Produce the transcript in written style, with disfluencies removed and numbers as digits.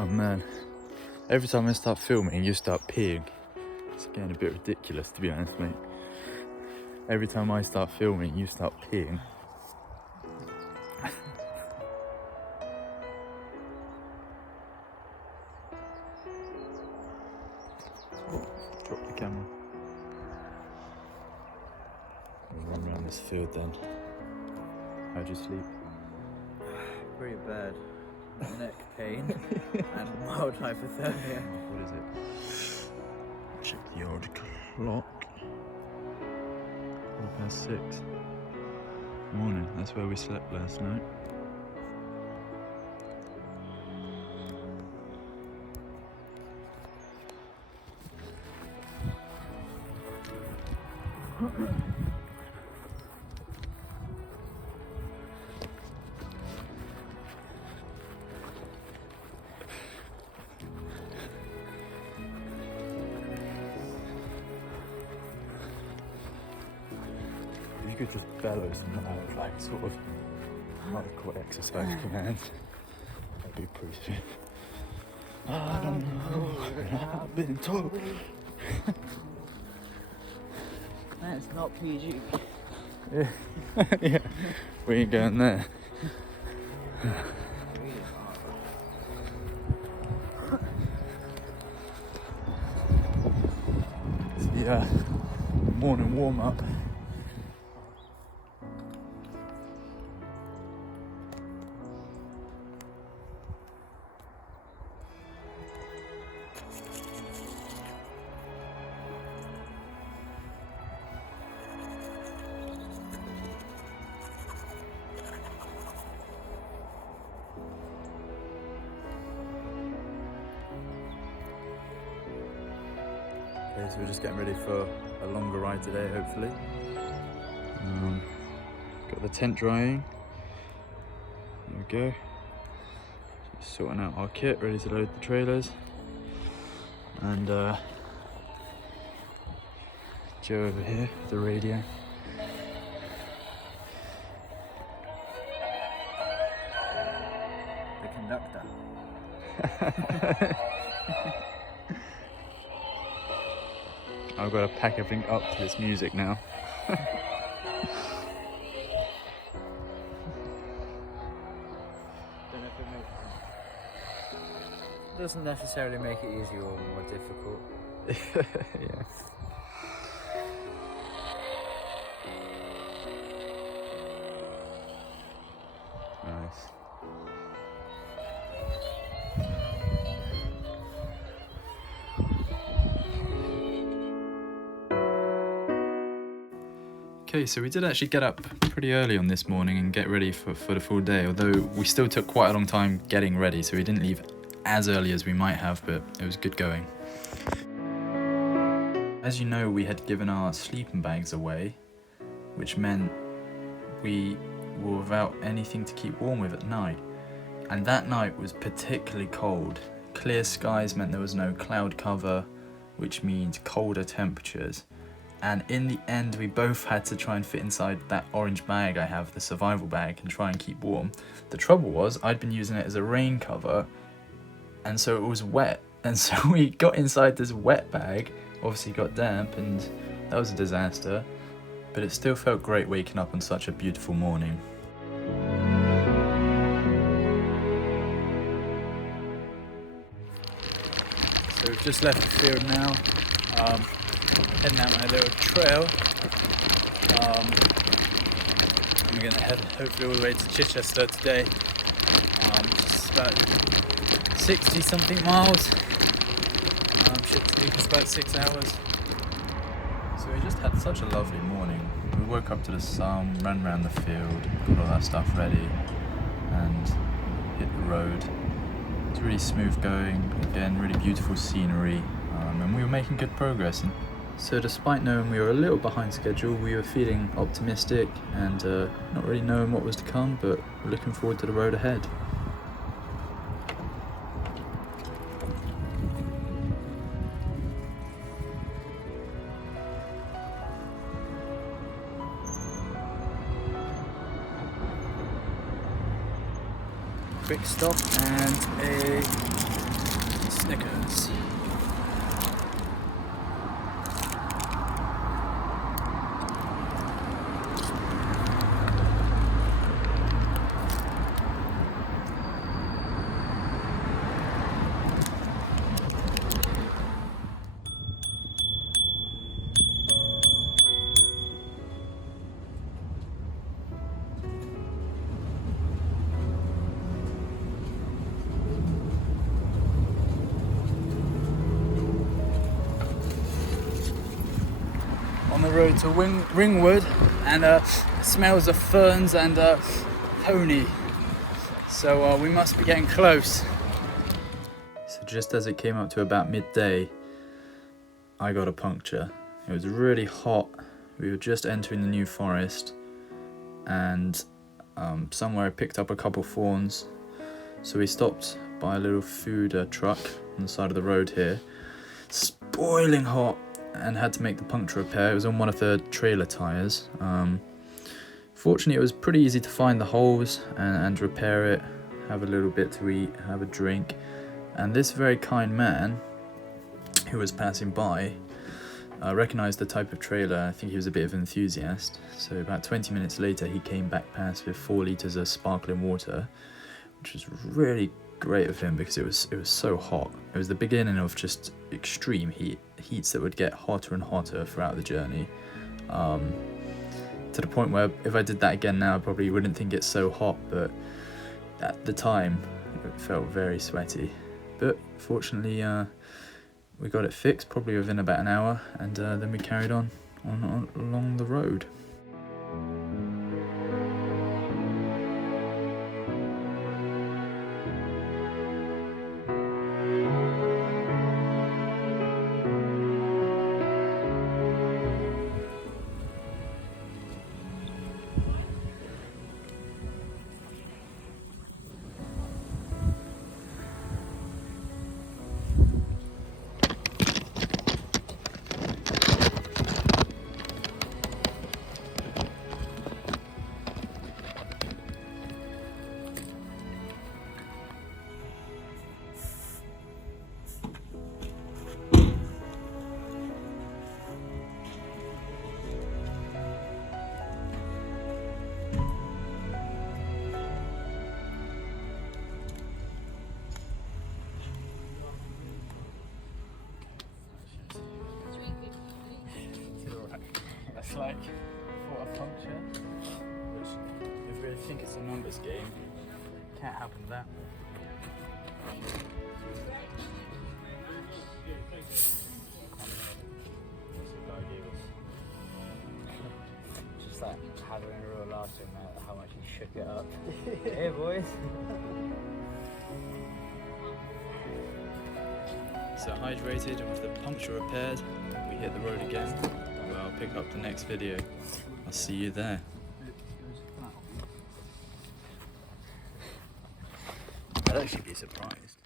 Oh man, every time I start filming, you start peeing. It's getting a bit ridiculous, to be honest, mate. Every time I start filming, you start peeing. Oh, drop the camera. We'll run around this field then. How'd you sleep? Pretty bad. Neck pain and mild hypothermia. What is it? Check the old clock. 6:15. Morning, that's where we slept last night. If you could just bellow some loud, like sort of hardcore exercise commands, that'd be appreciated. I don't know what I've been told. That's not PG. Yeah, yeah, we ain't going there. It's the morning warm up. Okay, so we're just getting ready for a longer ride today, hopefully. Got the tent drying. There we go. Just sorting out our kit, ready to load the trailers. And Joe over here with the radio. The conductor. I've got to pack everything up to this music now. Doesn't necessarily make it easier or more difficult. Yeah. Nice. Okay, so we did actually get up pretty early on this morning and get ready for the full day, although we still took quite a long time getting ready, so we didn't leave as early as we might have, but it was good going. As you know, we had given our sleeping bags away, which meant we were without anything to keep warm with at night. And that night was particularly cold. Clear skies meant there was no cloud cover, which means colder temperatures. And in the end, we both had to try and fit inside that orange bag I have, the survival bag, and try and keep warm. The trouble was, I'd been using it as a rain cover, and so it was wet. And so we got inside this wet bag, obviously got damp, and that was a disaster. But it still felt great waking up on such a beautiful morning. So we've just left the field now, heading out my little trail. We're going to head hopefully all the way to Chichester today, just about 60 something miles. Should take us about 6 hours. So we just had such a lovely morning. We woke up to the sun, ran around the field, got all our stuff ready, and hit the road. It was really smooth going, again, really beautiful scenery, and we were making good progress. And so despite knowing we were a little behind schedule, we were feeling optimistic and not really knowing what was to come, but we're looking forward to the road ahead. quick stop and a Snickers. On the road to Ringwood, and smells of ferns and pony. So we must be getting close. So just as it came up to about midday, I got a puncture. It was really hot. We were just entering the New Forest, and somewhere I picked up a couple fawns. So we stopped by a little food truck on the side of the road here. It's boiling hot, and had to make the puncture repair. It was on one of the trailer tyres. Fortunately, it was pretty easy to find the holes and repair it, have a little bit to eat, have a drink. And this very kind man who was passing by recognised the type of trailer. I think he was a bit of an enthusiast. So about 20 minutes later, he came back past with 4 litres of sparkling water, which was really great of him because it was so hot. It was the beginning of just extreme heats that would get hotter and hotter throughout the journey, to the point where if I did that again now, I probably wouldn't think it's so hot, but at the time it felt very sweaty. But fortunately we got it fixed probably within about an hour, and then we carried on along the road. That's like for a puncture, which if we think it's a numbers game, can't happen that way. Just like having a real laugh at how much he shook it up. Hey boys. So hydrated and with the puncture repaired, we hit the road again. Well, I'll pick up the next video. I'll see you there. I'd actually be surprised.